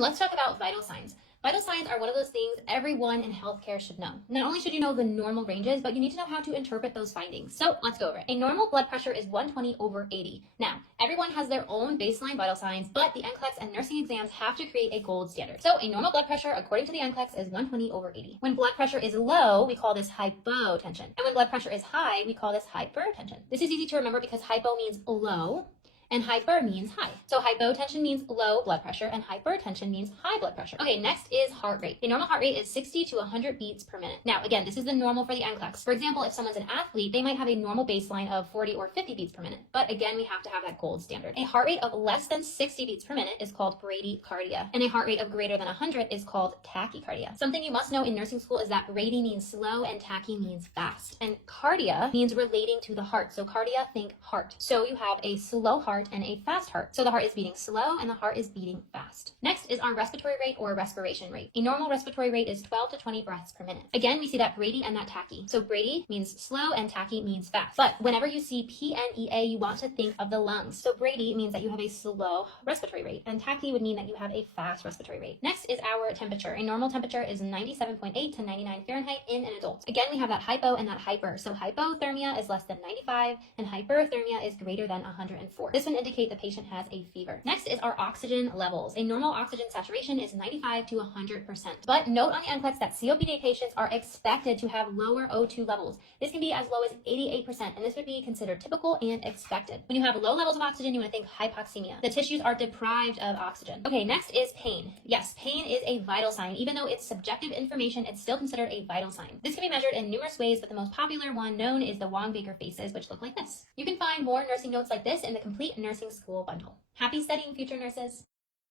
Let's talk about vital signs. Vital signs are one of those things everyone in healthcare should know. Not only should you know the normal ranges, but you need to know how to interpret those findings. So let's go over it. A normal blood pressure is 120/80. Now, everyone has their own baseline vital signs, but the NCLEX and nursing exams have to create a gold standard. So a normal blood pressure, according to the NCLEX, is 120/80. When blood pressure is low, we call this hypotension. And when blood pressure is high, we call this hypertension. This is easy to remember because hypo means low, and hyper means high. So hypotension means low blood pressure and hypertension means high blood pressure. Okay, next is heart rate. A normal heart rate is 60 to 100 beats per minute. Now, again, this is the normal for the NCLEX. For example, if someone's an athlete, they might have a normal baseline of 40 or 50 beats per minute. But again, we have to have that gold standard. A heart rate of less than 60 beats per minute is called bradycardia. And a heart rate of greater than 100 is called tachycardia. Something you must know in nursing school is that brady means slow and tachy means fast. And cardia means relating to the heart. So cardia, think heart. So you have a slow heart and a fast heart. So the heart is beating slow and the heart is beating fast. Next is our respiratory rate or respiration rate. A normal respiratory rate is 12 to 20 breaths per minute. Again, we see that brady and that tachy. So brady means slow and tachy means fast. But whenever you see PNEA, you want to think of the lungs. So brady means that you have a slow respiratory rate and tachy would mean that you have a fast respiratory rate. Next is our temperature. A normal temperature is 97.8 to 99 Fahrenheit in an adult. Again, we have that hypo and that hyper. So hypothermia is less than 95 and hyperthermia is greater than 104. This would indicate the patient has a fever. Next is our oxygen levels. A normal oxygen saturation is 95 to 100%. But note on the NCLEX that COPD patients are expected to have lower O2 levels. This can be as low as 88%, and this would be considered typical and expected. When you have low levels of oxygen, you want to think hypoxemia. The tissues are deprived of oxygen. Okay, next is pain. Yes, pain is a vital sign. Even though it's subjective information, it's still considered a vital sign. This can be measured in numerous ways, but the most popular one known is the Wong-Baker faces, which look like this. You can find more nursing notes like this in the Complete Nursing School bundle. Happy studying, future nurses!